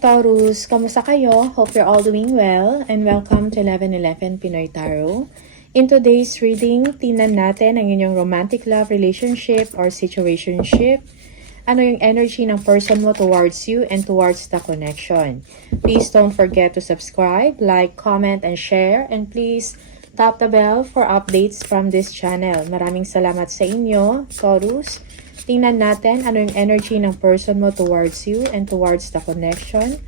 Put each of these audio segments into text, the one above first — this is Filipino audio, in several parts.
Taurus! Kamusta kayo? Hope you're all doing well and welcome to 1111 Pinoy Tarot. In today's reading, tingnan natin ang inyong romantic love relationship or situationship. Ano yung energy ng person mo towards you and towards the connection. Please don't forget to subscribe, like, comment, and share. And please tap the bell for updates from this channel. Maraming salamat sa inyo, Taurus. Tingnan natin ano yung energy ng person mo towards you and towards the connection.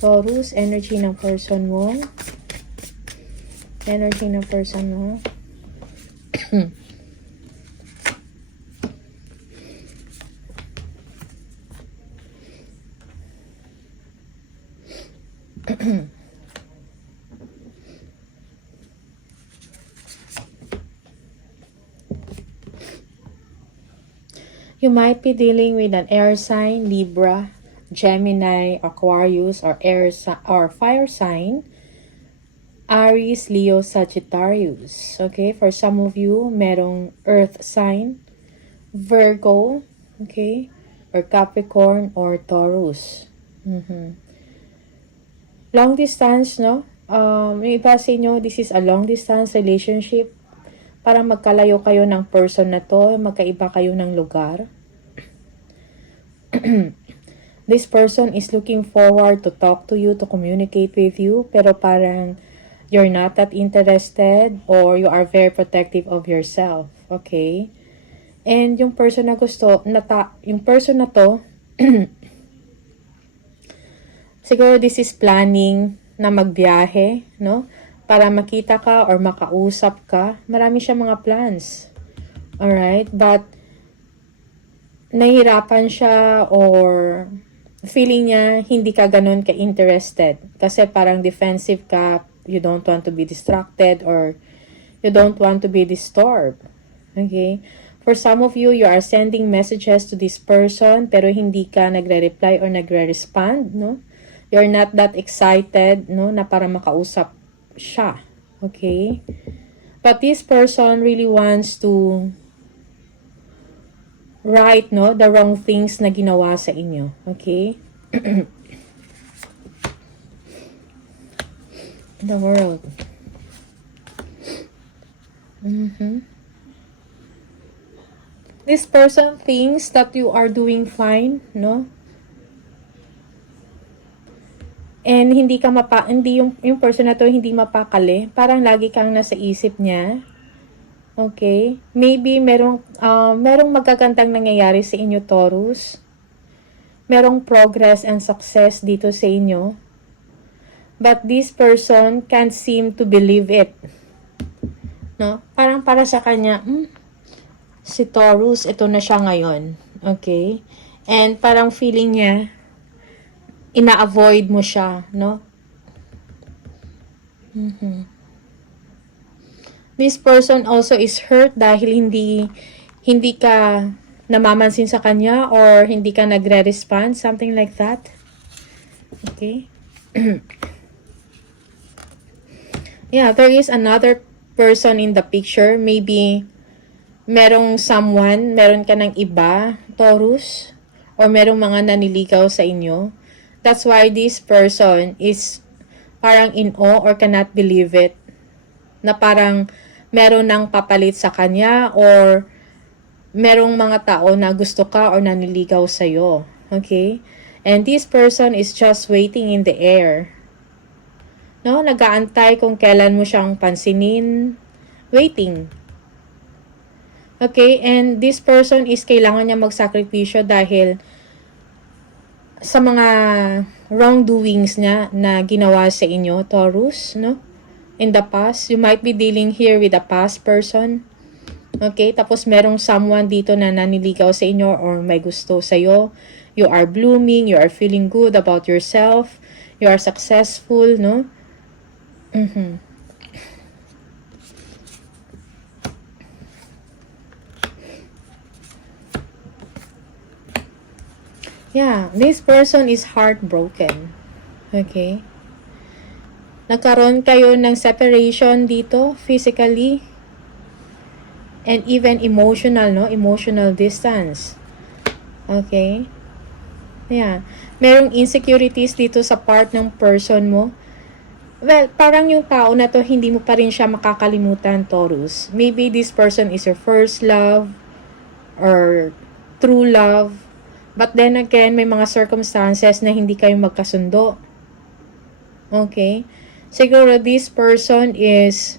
Taurus, energy ng person mo. Energy ng person mo. You might be dealing with an air sign, Libra, Gemini, Aquarius, or fire sign, Aries, Leo, Sagittarius. Okay, for some of you, merong earth sign, Virgo, okay, or Capricorn, or Taurus. Long distance, no? Yung iba sa inyo, this is a long distance relationship. Parang magkalayo kayo ng person na to, magkaiba kayo ng lugar. This person is looking forward to talk to you, to communicate with you, pero parang you're not that interested or you are very protective of yourself, okay? And yung person na yung person na to, siguro this is planning na magbiyahe, no? Para makita ka or makausap ka. Marami siya mga plans. Alright? But, nahihirapan siya or feeling niya hindi ka ganun ka-interested. Kasi parang defensive ka, you don't want to be distracted or you don't want to be disturbed. Okay? For some of you, you are sending messages to this person pero hindi ka nagre-reply or nagre-respond, no? You're not that excited, no? Na para makausap siya. Okay? But this person really wants to right, no? The wrong things na ginawa sa inyo. Okay? The world. This person thinks that you are doing fine, no? And hindi yung person na to hindi mapakali. Parang lagi kang nasa isip niya. Okay? Maybe merong magagandang nangyayari sa inyo, Taurus. Merong progress and success dito sa inyo. But this person can't seem to believe it. No? Parang para sa kanya, si Taurus, ito na siya ngayon. Okay? And parang feeling niya, ina-avoid mo siya, no? This person also is hurt dahil hindi ka namamansin sa kanya or hindi ka nagre-respond, something like that. Okay? Yeah, there is another person in the picture. Maybe meron ka ng iba, Taurus, or merong mga naniligaw sa inyo. That's why this person is parang in awe or cannot believe it. Na parang meron nang papalit sa kanya or merong mga tao na gusto ka or naniligaw sa'yo. Okay? And this person is just waiting in the air. No? Nag-aantay kung kailan mo siyang pansinin. Waiting. Okay? And this person is kailangan niya magsakripisyo dahil sa mga wrongdoings niya na ginawa sa inyo, Taurus, no? In the past, you might be dealing here with a past person. Okay? Tapos merong someone dito na naniligaw sa inyo or may gusto sa iyo. You are blooming, you are feeling good about yourself, you are successful, no? Yeah, this person is heartbroken. Okay? Nagkaroon kayo ng separation dito, physically, and even emotional, no? Emotional distance. Okay? Yeah. Merong insecurities dito sa part ng person mo. Well, parang yung tao na to, hindi mo pa rin siya makakalimutan, Taurus. Maybe this person is your first love or true love. But then again, may mga circumstances na hindi kayo magkasundo. Okay? Siguro this person is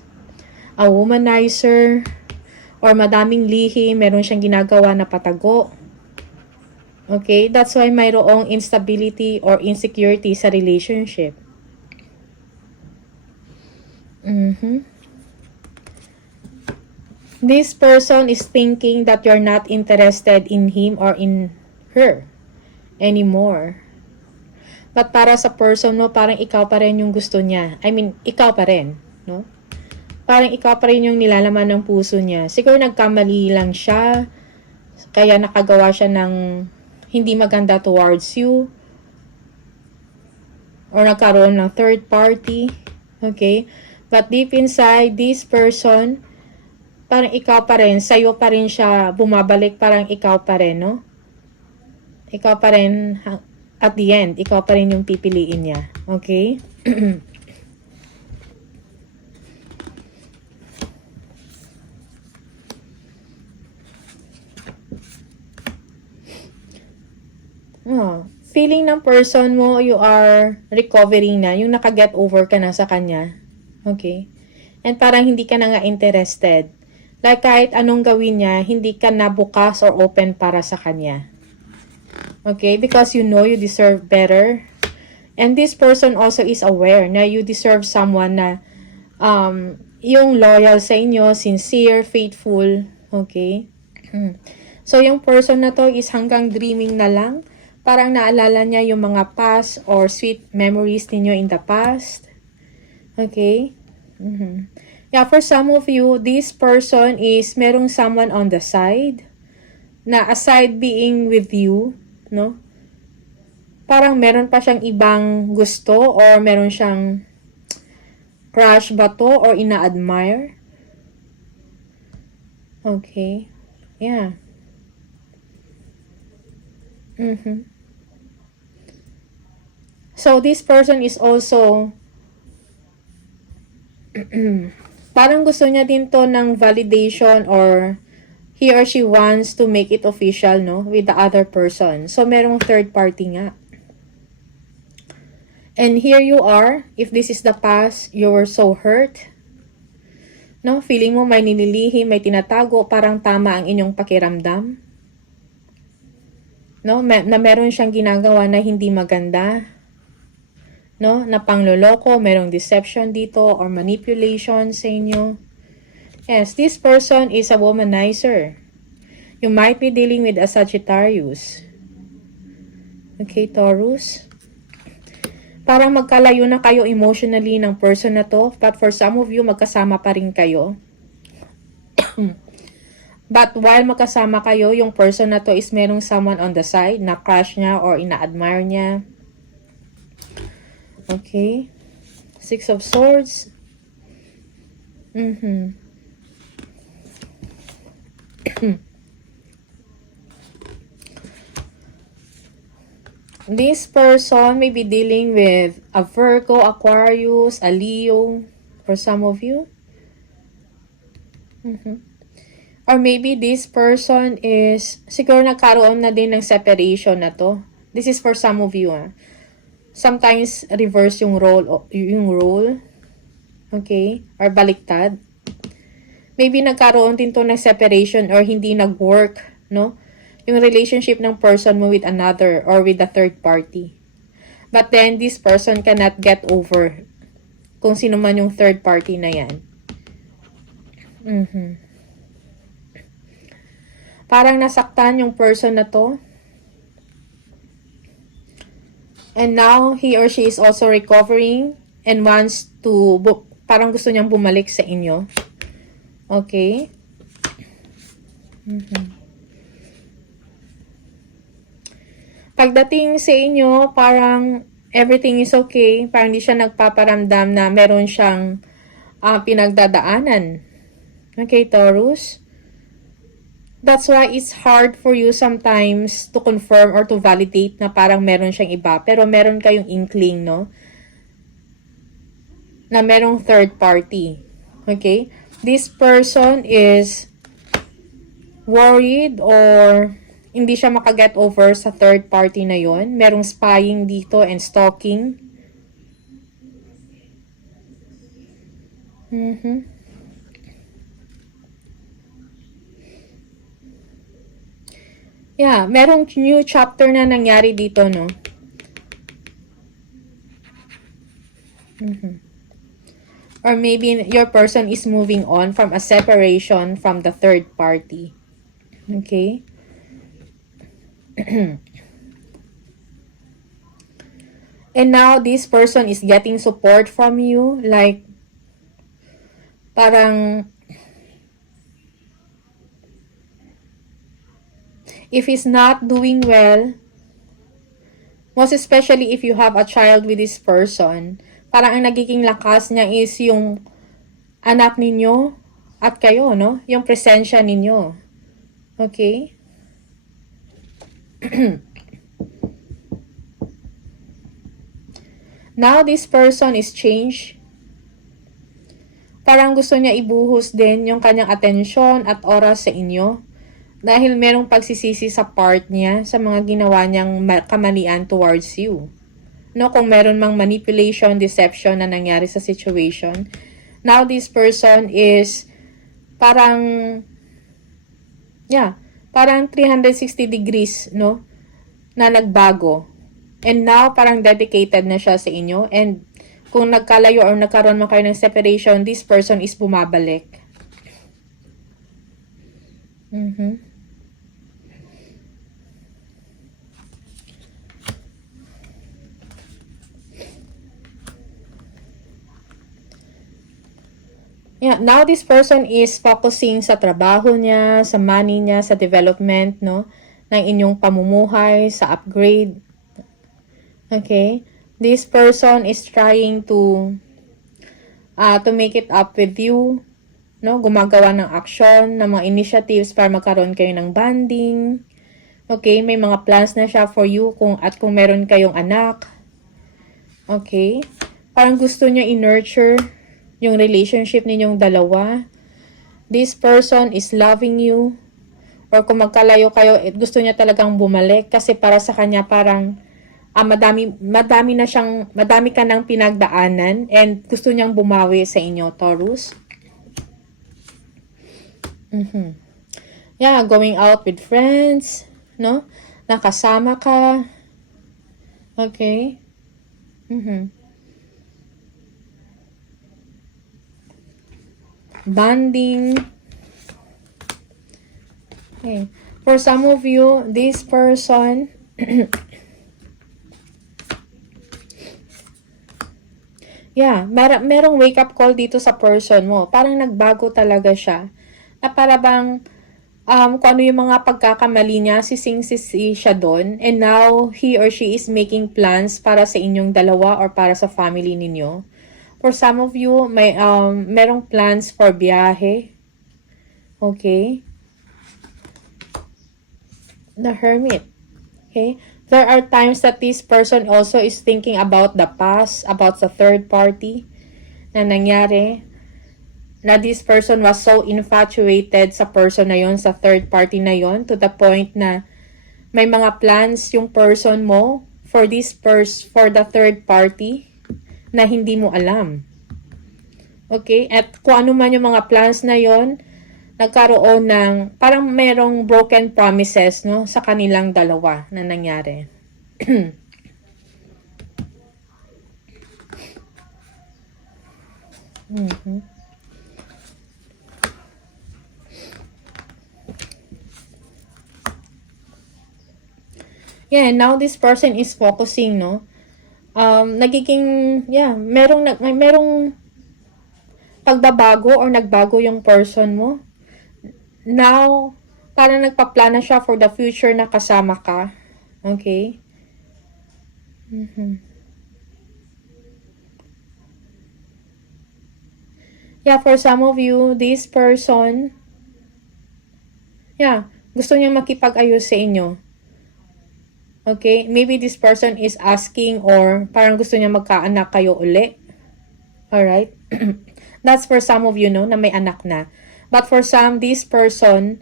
a womanizer or madaming lihi, meron siyang ginagawa na patago. Okay? That's why mayroong instability or insecurity sa relationship. This person is thinking that you're not interested in him or in her anymore. But para sa person mo, parang ikaw pa rin yung gusto niya. I mean, ikaw pa rin, no? Parang ikaw pa rin yung nilalaman ng puso niya. Siguro nagkamali lang siya, kaya nakagawa siya ng hindi maganda towards you, or nagkaroon ng third party, okay? But deep inside, this person, parang ikaw pa rin, sa'yo pa rin siya bumabalik, parang ikaw pa rin, no? Ikaw pa rin, at the end, ikaw pa rin yung pipiliin niya, okay? Feeling ng person mo, you are recovering na, yung nakaget over ka na sa kanya, okay? And parang hindi ka na nga interested. Like kahit anong gawin niya, hindi ka na bukas or open para sa kanya. Okay? Because you know you deserve better. And this person also is aware na you deserve someone na yung loyal sa inyo, sincere, faithful. Okay? So, yung person na to is hanggang dreaming na lang. Parang naalala niya yung mga past or sweet memories ninyo in the past. Okay? Yeah, for some of you, this person is merong someone on the side na aside being with you, no? Parang meron pa siyang ibang gusto or meron siyang crush ba to or ina-admire. Okay. Yeah. So, this person is also parang gusto niya din to ng validation or he or she wants to make it official, no? With the other person. So, merong third party nga. And here you are, if this is the past, you were so hurt. No? Feeling mo may ninilihim, may tinatago, parang tama ang inyong pakiramdam. No? Na meron siyang ginagawa na hindi maganda. No? Na pangloloko, merong deception dito or manipulation sa inyo. Yes, this person is a womanizer. You might be dealing with a Sagittarius. Okay, Taurus. Parang magkalayo na kayo emotionally ng person na to, but for some of you, magkasama pa rin kayo. But while magkasama kayo, yung person na to is merong someone on the side na crush niya or ina-admire niya. Okay. Six of Swords. This person may be dealing with a Virgo, Aquarius, a Leo, for some of you. Or maybe this person is, siguro nagkaroon na din ng separation na to. This is for some of you. Sometimes reverse yung role. Okay? Or baliktad. Maybe nagkaroon din to ng separation or hindi nag-work, no? Yung relationship ng person mo with another or with a third party. But then, this person cannot get over kung sino man yung third party na yan. Parang nasaktan yung person na to. And now, he or she is also recovering and wants to, parang gusto niyang bumalik sa inyo. Okay? Pagdating sa inyo, parang everything is okay. Parang hindi siya nagpaparamdam na meron siyang pinagdadaanan. Okay, Taurus? That's why it's hard for you sometimes to confirm or to validate na parang meron siyang iba. Pero meron kayong inkling, no? Na merong third party. Okay? This person is worried or hindi siya makaget over sa third party na yon. Merong spying dito and stalking. Yeah, merong new chapter na nangyari dito, no? Or maybe your person is moving on from a separation from the third party. Okay? And now, this person is getting support from you. Like, parang, if he's not doing well, most especially if you have a child with this person, parang ang nagiging lakas niya is yung anak ninyo at kayo, no? Yung presensya ninyo. Okay? Now, this person is changed. Parang gusto niya ibuhos din yung kanyang atensyon at oras sa inyo. Dahil merong pagsisisi sa part niya sa mga ginawa niyang kamalian towards you. No, kung meron mang manipulation, deception na nangyari sa situation. Now, this person is parang, parang 360 degrees, no? Na nagbago. And now, parang dedicated na siya sa inyo. And kung nagkalayo or nagkaroon man kayo ng separation, this person is bumabalik. Yeah, now this person is focusing sa trabaho niya, sa money niya, sa development, no? Ng inyong pamumuhay, sa upgrade. Okay? This person is trying to make it up with you, no? Gumagawa ng action, ng mga initiatives para magkaroon kayo ng bonding. Okay? May mga plans na siya for you kung meron kayong anak. Okay? Parang gusto niya i-nurture yung relationship ninyong dalawa. This person is loving you. Or kung magkalayo kayo, gusto niya talagang bumalik kasi para sa kanya parang madami ka nang pinagdaanan and gusto niyang bumawi sa inyo, Taurus. Yeah, going out with friends, no? Nakasama ka. Okay? Bonding. Okay. For some of you, this person merong wake up call dito sa person mo. Parang nagbago talaga siya. Na para bang kung ano yung mga pagkakamali niya, sising-sisi siya doon. And now, he or she is making plans para sa inyong dalawa or para sa family ninyo. For some of you, merong plans for biyahe. Okay? The Hermit. Okay? There are times that this person also is thinking about the past, about the third party na nangyari. Na this person was so infatuated sa person na yon, sa third party na yon, to the point na may mga plans yung person mo for the third party na hindi mo alam. Okay? At kung ano man yung mga plans na yon, nagkaroon ng, parang merong broken promises, no, sa kanilang dalawa na nangyari. Yeah, now this person is focusing, no, merong pagbabago or nagbago yung person mo. Now, parang nagpaplano siya for the future na kasama ka. Okay? Yeah, for some of you, this person, Gusto niya makipag-ayos sa inyo. Okay? Maybe this person is asking or parang gusto niya magkaanak kayo uli. Alright? That's for some of you, no, na may anak na. But for some, this person,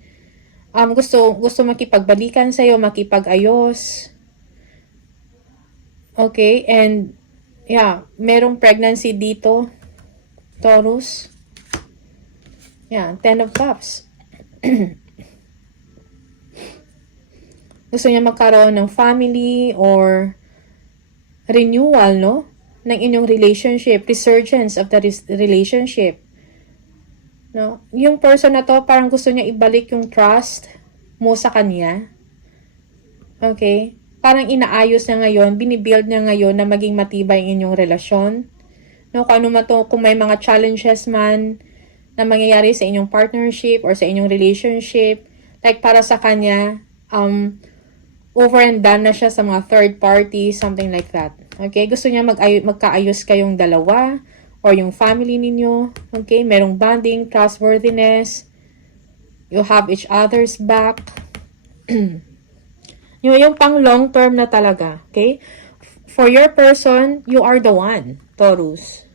gusto makipagbalikan sa'yo, makipag-ayos. Okay? And, yeah, merong pregnancy dito. Taurus. Yeah, 10 of Cups. Gusto niya magkaroon ng family or renewal, no? Ng inyong relationship, resurgence of the relationship. No? Yung person na to, parang gusto niya ibalik yung trust mo sa kanya. Okay? Parang inaayos niya ngayon, binibuild niya ngayon na maging matibay ang inyong relasyon. No? Kung ano man to, kung may mga challenges man na mangyayari sa inyong partnership or sa inyong relationship, like para sa kanya, over and done na siya sa mga third party, something like that. Okay? Gusto niya magkaayos kayong dalawa or yung family ninyo. Okay? Merong bonding, trustworthiness. You have each other's back. yung pang long term na talaga. Okay? For your person, you are the one, Taurus.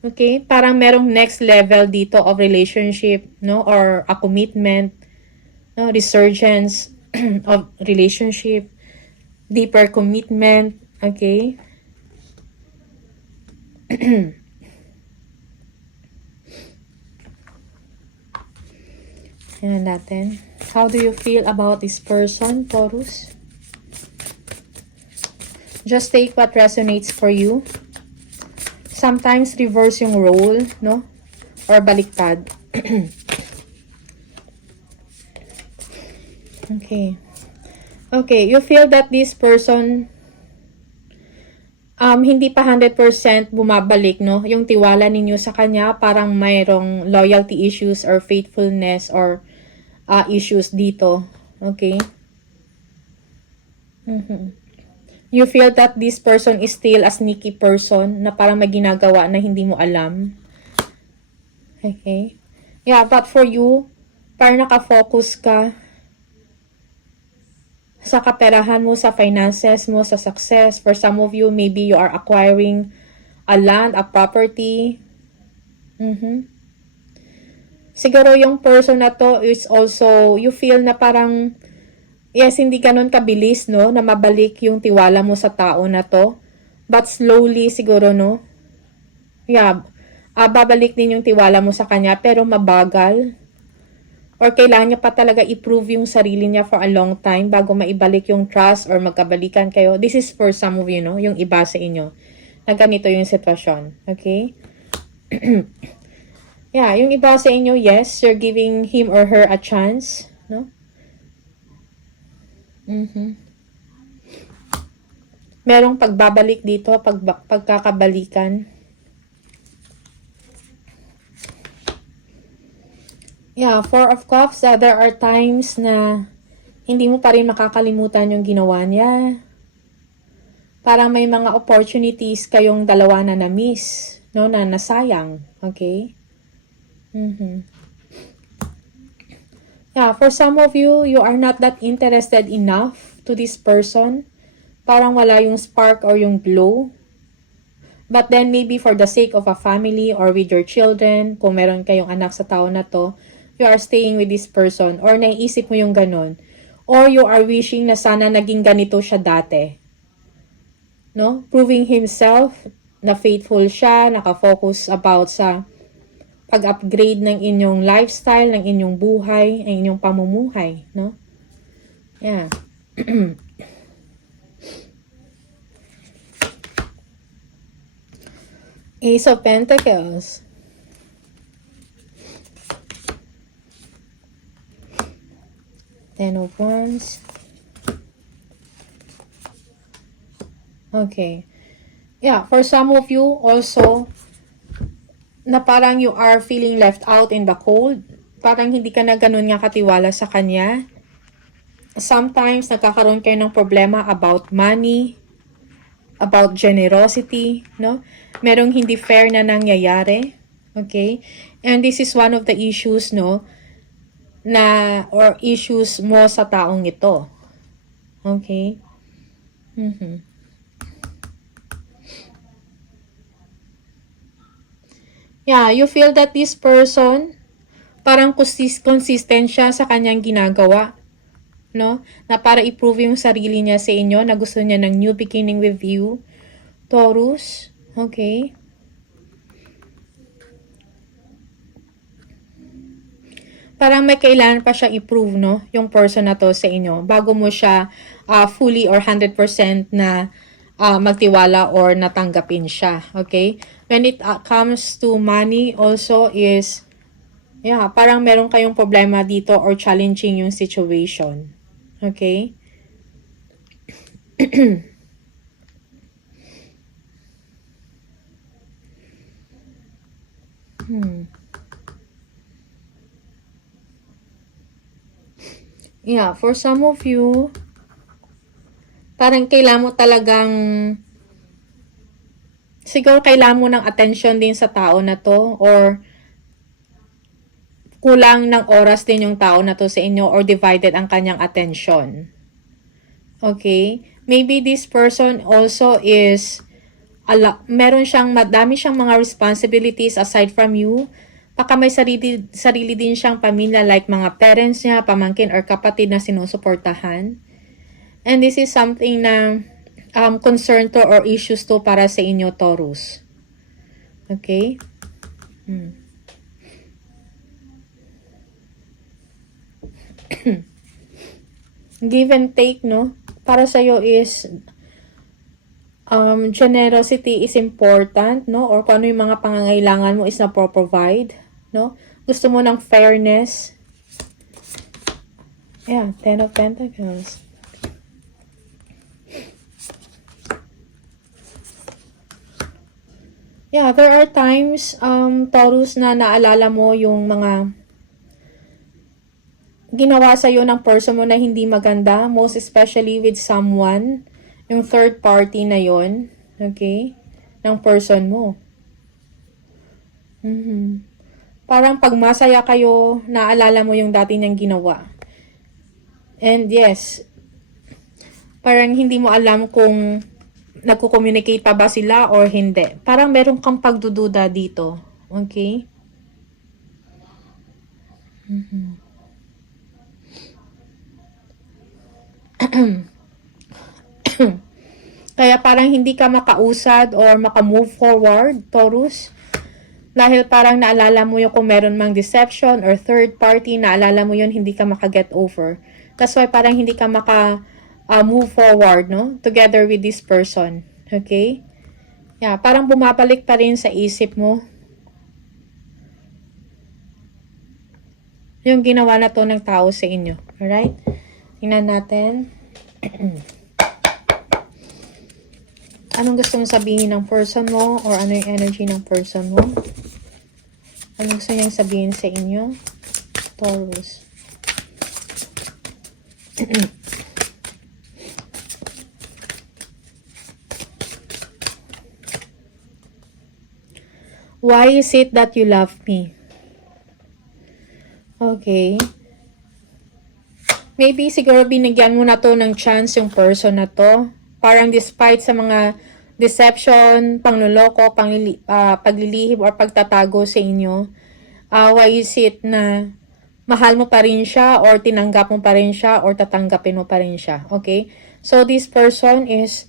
Okay? Parang merong next level dito of relationship, no? Or a commitment, no? Resurgence of relationship, deeper commitment, okay? Yan natin. How do you feel about this person, Taurus? Just take what resonates for you. Sometimes reverse yung role, no? Or baliktad. Okay. Okay, you feel that this person hindi pa 100% bumabalik, no? Yung tiwala ninyo sa kanya, parang mayroong loyalty issues or faithfulness or issues dito. Okay? You feel that this person is still a sneaky person na parang may ginagawa na hindi mo alam. Okay? Yeah, but for you, parang nakafocus ka sa kaperahan mo, sa finances mo, sa success. For some of you, maybe you are acquiring a land, a property. Siguro yung person na to is also, you feel na parang, yes, hindi ganun kabilis, no, na mabalik yung tiwala mo sa tao na to. But slowly, siguro, no, yeah, babalik din yung tiwala mo sa kanya, pero mabagal. Or kailangan niya pa talaga i-prove yung sarili niya for a long time bago maibalik yung trust or magkabalikan kayo. This is for some of you, no? Yung iba sa inyo. Na ganito yung sitwasyon. Okay? Yeah, yung iba sa inyo, yes, you're giving him or her a chance. No? Merong pagbabalik dito, pagkakabalikan. Yeah, Four of Cups, there are times na hindi mo pa rin makakalimutan yung ginawa niya. Parang may mga opportunities kayong dalawa na na-miss, no, na nasayang. Okay? Yeah, for some of you, you are not that interested enough to this person. Parang wala yung spark or yung glow. But then maybe for the sake of a family or with your children, kung meron kayong anak sa tao na to, you are staying with this person or naiisip mo yung ganon. Or you are wishing na sana naging ganito siya dati. No? Proving himself na faithful siya, nakafocus about sa pag-upgrade ng inyong lifestyle, ng inyong buhay, ng inyong pamumuhay. No? Yeah. Ace of Pentacles. Ten of Wands. Okay. Yeah, for some of you also, na parang you are feeling left out in the cold. Parang hindi ka na ganun nga katiwala sa kanya. Sometimes, nagkakaroon kayo ng problema about money, about generosity, no? Merong hindi fair na nangyayari. Okay? And this is one of the issues, no? or issues mo sa taong ito. Okay? Yeah, you feel that this person parang consistent siya sa kanyang ginagawa, no? Na para i-prove yung sarili niya sa inyo na gusto niya ng new beginning with you, Taurus. Okay? Parang may kailangan pa siya i-prove, no? Yung person na to sa inyo bago mo siya fully or 100% na magtiwala or natanggapin siya. Okay? When it comes to money also is, yeah, parang meron kayong problema dito or challenging yung situation. Okay? Yeah, for some of you, parang kailangan mo talagang, siguro kailangan mo ng attention din sa tao na to, or kulang ng oras din yung tao na to sa inyo, or divided ang kanyang attention. Okay? Maybe this person also is, meron siyang, madami siyang mga responsibilities aside from you. Baka may sarili din siyang pamilya like mga parents niya, pamangkin, or kapatid na sinusuportahan. And this is something na concern to or issues to para sa inyo, Taurus. Okay? Give and take, no? Para sa'yo is generosity is important, no? Or kung ano yung mga pangangailangan mo is na-provide, no? Gusto mo ng fairness. Yeah, 10 of Pentacles. Yeah, there are times, Taurus, na naalala mo yung mga ginawa sa'yo ng person mo na hindi maganda, most especially with someone, yung third party na yon, okay, ng person mo. Parang pag masaya kayo, naalala mo yung dati niyang ginawa. And yes, parang hindi mo alam kung nagko-communicate pa ba sila or hindi. Parang meron kang pagdududa dito. Okay? Kaya parang hindi ka makausad or makamove forward, Taurus. Dahil parang naalala mo yung kung meron mang deception or third party, naalala mo yun, hindi ka maka-get over. That's why parang hindi ka move forward, no? Together with this person. Okay? Yeah, parang bumabalik pa rin sa isip mo yung ginawa na to ng tao sa inyo. Alright? Tingnan natin. Anong gusto mong sabihin ng person mo or ano yung energy ng person mo? Anong gusto niyang sabihin sa inyo? Taurus. Why is it that you love me? Okay. Maybe siguro binigyan mo na to ng chance yung person na to. Parang despite sa mga deception, pangluloko, paglilihim or pagtatago sa inyo, why is it na mahal mo pa rin siya or tinanggap mo pa rin siya or tatanggapin mo pa rin siya. Okay? So this person is,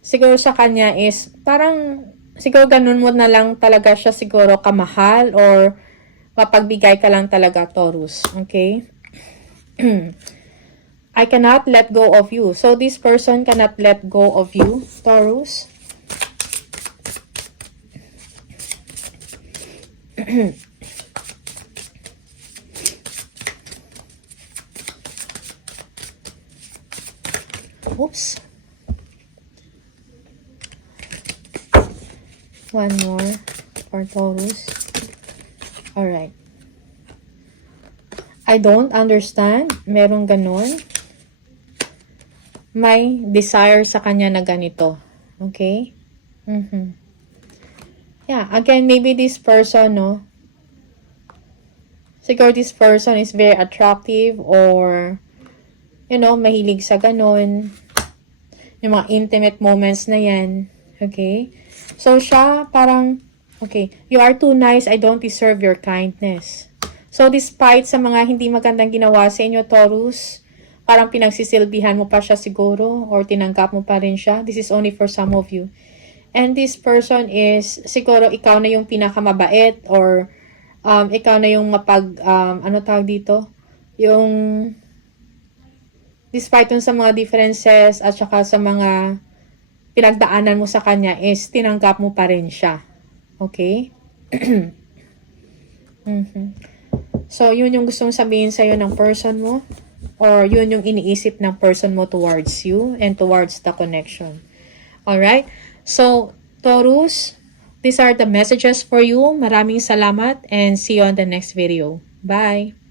siguro sa kanya is, parang siguro ganun mo na lang talaga siya siguro kamahal or mapagbigay ka lang talaga, Taurus. Okay? I cannot let go of you. So this person cannot let go of you, Taurus. Oops. One more for Taurus. Alright. I don't understand. Merong ganun. May desire sa kanya na ganito. Okay? Yeah, again, maybe this person, no, Siguro this person is very attractive or, mahilig sa ganon. Yung mga intimate moments na yan. Okay? So, siya parang, okay, you are too nice, I don't deserve your kindness. So, despite sa mga hindi magandang ginawa sa inyo, Taurus, parang pinagsisilbihan mo pa siya siguro or tinanggap mo pa rin siya. This is only for some of you. And this person is, siguro ikaw na yung pinakamabait or ikaw na yung ano tawag dito? Yung, despite sa mga differences at saka sa mga pinagdaanan mo sa kanya is tinanggap mo pa rin siya. Okay? So, yun yung gustong sabihin sa'yo ng person mo or yun yung iniisip ng person mo towards you and towards the connection. Alright? So, Taurus, these are the messages for you. Maraming salamat and see you on the next video. Bye!